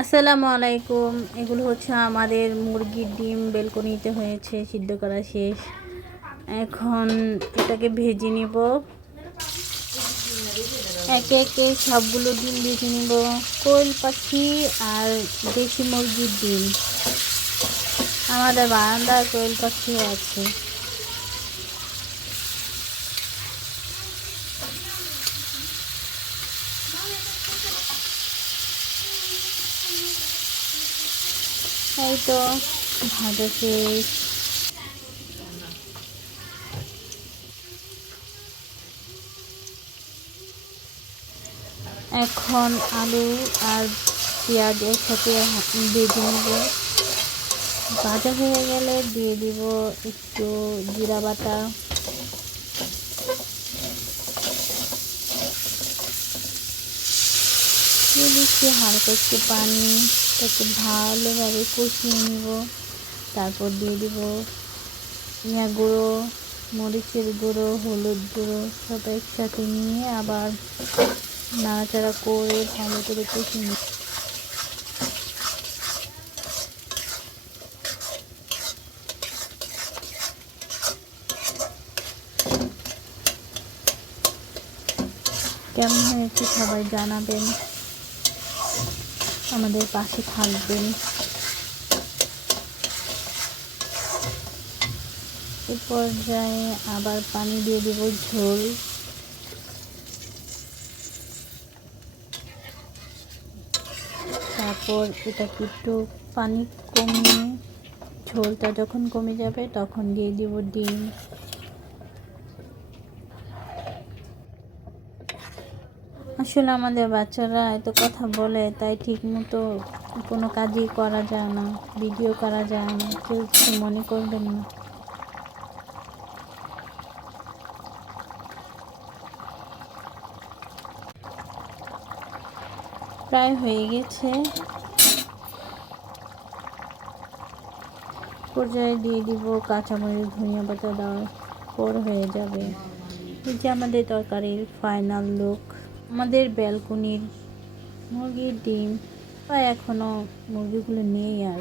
আসসালামু আলাইকুম। এগুলো হচ্ছে আমাদের মুরগির ডিম, বেলকনিতে হয়েছে, সিদ্ধ করা শেষ। এখন এটাকে ভেজে নিব, একে একে সবগুলো ডিম ভেজে নিব। কোয়েল পাখি আর দেশি মুরগির ডিম, আমাদের বারান্দায় কোয়েল পাখিও আছে। এই তো ভাজা শেষ। এখন আলু আর পেঁয়াজ একসাথে ভেজে নেব। ভাজা হয়ে গেলে দিয়ে দিব একটু জিরা বাটা, দিয়ে দিচ্ছি হালকা একটু পানি, তাকে ভালোভাবে কষিয়ে নিব। তারপর দিয়ে দিব ধনিয়া গুঁড়ো, মরিচের গুঁড়ো, হলুদ গুঁড়ো সব একসাথে নিয়ে আবার নাড়াচাড়া করে ভালো করে কষিয়ে নিব। কেমন হয়েছে সবাই জানাবেন, আমাদের পাশে থাকবেন। এ পর্যায়ে আবার পানি দিয়ে দিব, ঝোল। তারপর এটাকে একটু পানি কমিয়ে, ঝোলটা যখন কমে যাবে তখন দিয়ে দিব ডিম। আসলে আমাদের বাচ্চারা এত কথা বলে, তাই ঠিক মতো কোনো কাজই করা যায় না, ভিডিও করা যায় না, কেউ কিছু মনে করবেন না। প্রায় হয়ে গেছে। পর্যায়ে দিয়ে দিব কাঁচামরিচ, ধনিয়া পাতা দেওয়ার পর হয়ে যাবে। এই যে আমাদের তরকারির ফাইনাল লুক। আমাদের ব্যালকনির মুরগির ডিম, বা এখনও মুরগিগুলো নেই আর।